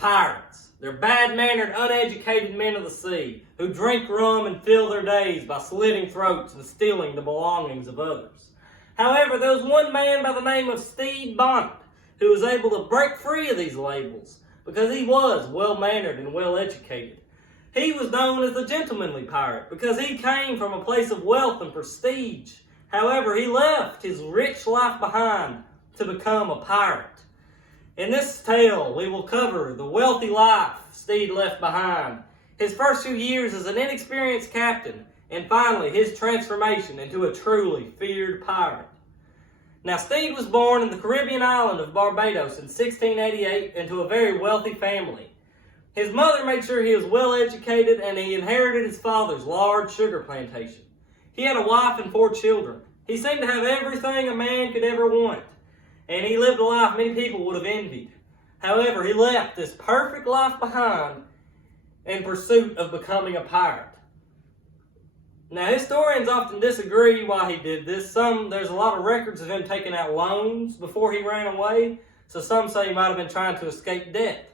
Pirates. They're bad-mannered, uneducated men of the sea who drink rum and fill their days by slitting throats and stealing the belongings of others. However, there was one man by the name of Steve Bonnet who was able to break free of these labels because he was well-mannered and well-educated. He was known as the gentlemanly pirate because he came from a place of wealth and prestige. However, he left his rich life behind to become a pirate. In this tale, we will cover the wealthy life Steve left behind, his first few years as an inexperienced captain, and finally his transformation into a truly feared pirate. Now, Steve was born in the Caribbean island of Barbados in 1688 into a very wealthy family. His mother made sure he was well educated, and he inherited his father's large sugar plantation. He had a wife and 4 children. He seemed to have everything a man could ever want, and he lived a life many people would have envied. However, he left this perfect life behind in pursuit of becoming a pirate. Now, historians often disagree why he did this. There's a lot of records of him taking out loans before he ran away, so some say he might have been trying to escape debt.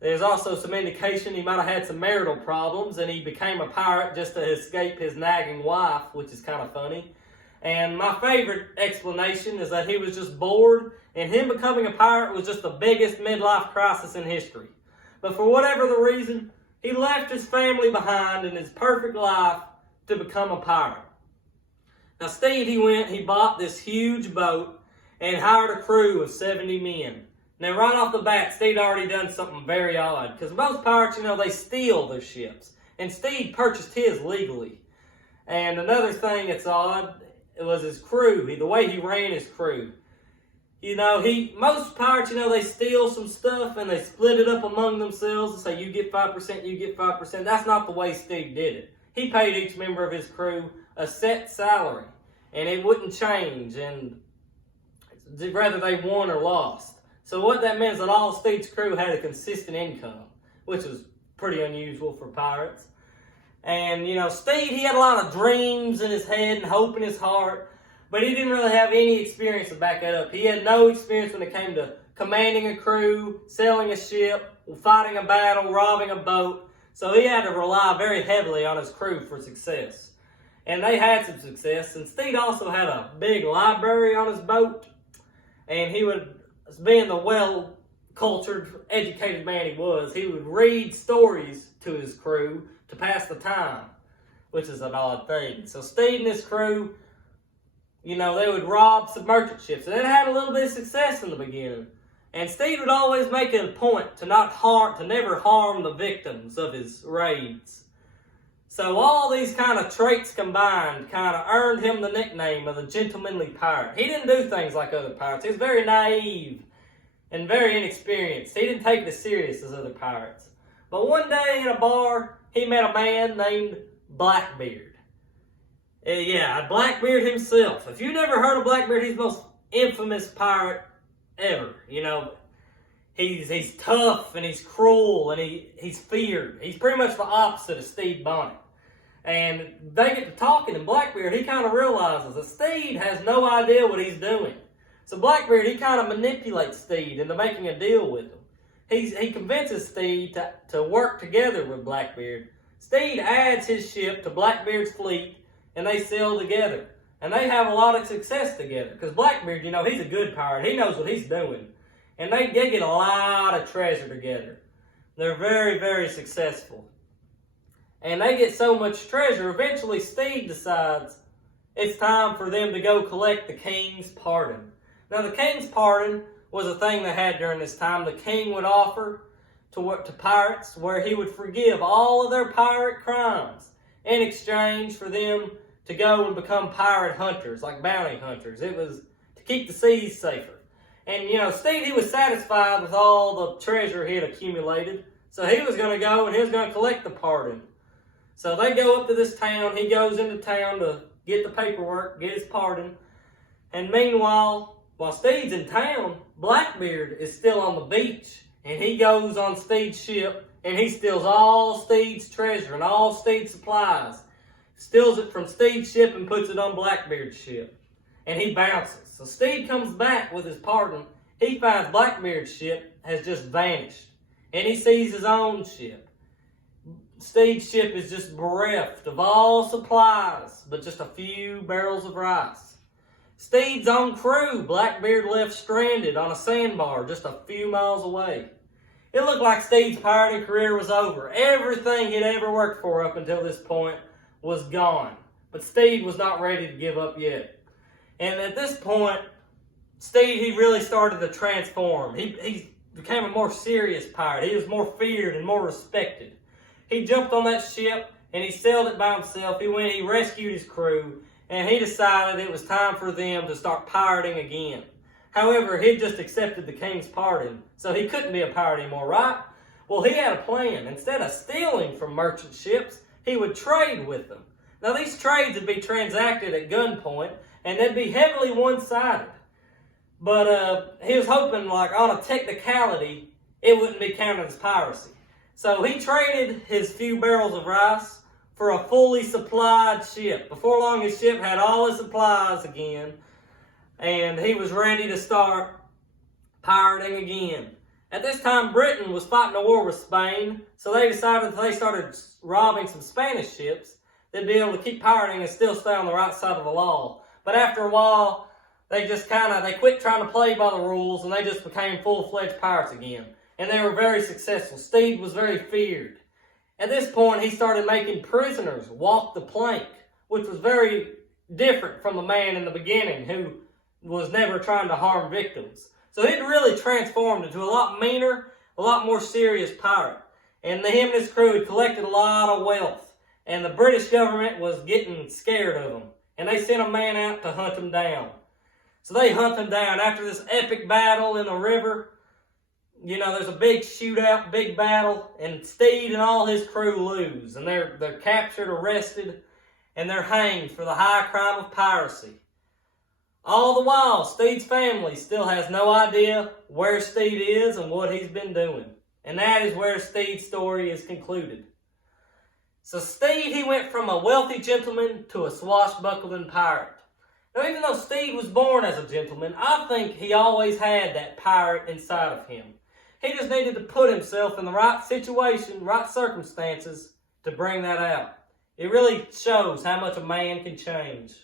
There's also some indication he might have had some marital problems, and he became a pirate just to escape his nagging wife, which is kind of funny. And my favorite explanation is that he was just bored, and him becoming a pirate was just the biggest midlife crisis in history. But for whatever the reason, he left his family behind in his perfect life to become a pirate. Now, Steve, he bought this huge boat and hired a crew of 70 men. Now, right off the bat, Steve already done something very odd, because most pirates, they steal their ships. And Steve purchased his legally. And another thing that's odd, it was his crew, the way he ran his crew. Most pirates, they steal some stuff and they split it up among themselves and say, you get 5%, you get 5%. That's not the way Steve did it. He paid each member of his crew a set salary, and it wouldn't change, and whether they won or lost. So what that meant is that all Steve's crew had a consistent income, which was pretty unusual for pirates. And, Steve, he had a lot of dreams in his head and hope in his heart, but he didn't really have any experience to back it up. He had no experience when it came to commanding a crew, sailing a ship, fighting a battle, robbing a boat. So he had to rely very heavily on his crew for success. And they had some success. And Steve also had a big library on his boat. And he would, being the well-cultured, educated man he would read stories to his crew to pass the time, which is an odd thing. So Steve and his crew, they would rob some merchant ships. And it had a little bit of success in the beginning. And Steve would always make it a point to never harm the victims of his raids. So all these kind of traits combined kind of earned him the nickname of the gentlemanly pirate. He didn't do things like other pirates. He was very naive and very inexperienced. He didn't take it as serious as other pirates. But one day in a bar, he met a man named Blackbeard. Blackbeard himself. If you've never heard of Blackbeard, he's the most infamous pirate ever. He's tough and he's cruel and he's feared. He's pretty much the opposite of Steve Bonnet. And they get to talking, and Blackbeard, he kind of realizes that Steve has no idea what he's doing. So Blackbeard, he kind of manipulates Steve into making a deal with him. He convinces Steve to work together with Blackbeard. Steve adds his ship to Blackbeard's fleet, and they sail together. And they have a lot of success together. Because Blackbeard, he's a good pirate. He knows what he's doing. And they get a lot of treasure together. They're very, very successful. And they get so much treasure, eventually Steve decides it's time for them to go collect the king's pardon. Now, the king's pardon was a thing they had during this time. The king would offer to pirates where he would forgive all of their pirate crimes in exchange for them to go and become pirate hunters, like bounty hunters. It was to keep the seas safer. And, Steve, he was satisfied with all the treasure he had accumulated. So he was going to go and he was going to collect the pardon. So they go up to this town. He goes into town to get the paperwork, get his pardon. And meanwhile, while Steve's in town, Blackbeard is still on the beach. And he goes on Steve's ship and he steals all Steve's treasure and all Steve's supplies. Steals it from Steve's ship and puts it on Blackbeard's ship. And he bounces. So Steve comes back with his pardon. He finds Blackbeard's ship has just vanished. and he sees his own ship. Steed's ship is just bereft of all supplies but just a few barrels of rice. Steed's own crew, Blackbeard, left stranded on a sandbar just a few miles away. It looked like Steed's pirating career was over. Everything he'd ever worked for up until this point was gone. But Steed was not ready to give up yet. And at this point, Steed, he really started to transform. He became a more serious pirate. He was more feared and more respected. He jumped on that ship and he sailed it by himself. He rescued his crew, and he decided it was time for them to start pirating again. However, he'd just accepted the king's pardon, so he couldn't be a pirate anymore, right? Well, he had a plan. Instead of stealing from merchant ships, he would trade with them. Now, these trades would be transacted at gunpoint, and they'd be heavily one-sided. But he was hoping, like, on a technicality, it wouldn't be counted as piracy. So he traded his few barrels of rice for a fully supplied ship. Before long, his ship had all his supplies again, and he was ready to start pirating again. At this time, Britain was fighting a war with Spain, so they decided if they started robbing some Spanish ships, they'd be able to keep pirating and still stay on the right side of the law. But after a while, they quit trying to play by the rules, and they just became full-fledged pirates again. And they were very successful. Steed was very feared. At this point, he started making prisoners walk the plank, which was very different from the man in the beginning who was never trying to harm victims. So he'd really transformed into a lot meaner, a lot more serious pirate. And him and his crew had collected a lot of wealth. And the British government was getting scared of him. And they sent a man out to hunt him down. So they hunt him down. After this epic battle in the river, you know, there's a big shootout, big battle, and Steed and all his crew lose. And they're captured, arrested, and they're hanged for the high crime of piracy. All the while, Steed's family still has no idea where Steed is and what he's been doing. And that is where Steed's story is concluded. So Steed, he went from a wealthy gentleman to a swashbuckling pirate. Now, even though Steed was born as a gentleman, I think he always had that pirate inside of him. He just needed to put himself in the right situation, right circumstances to bring that out. It really shows how much a man can change.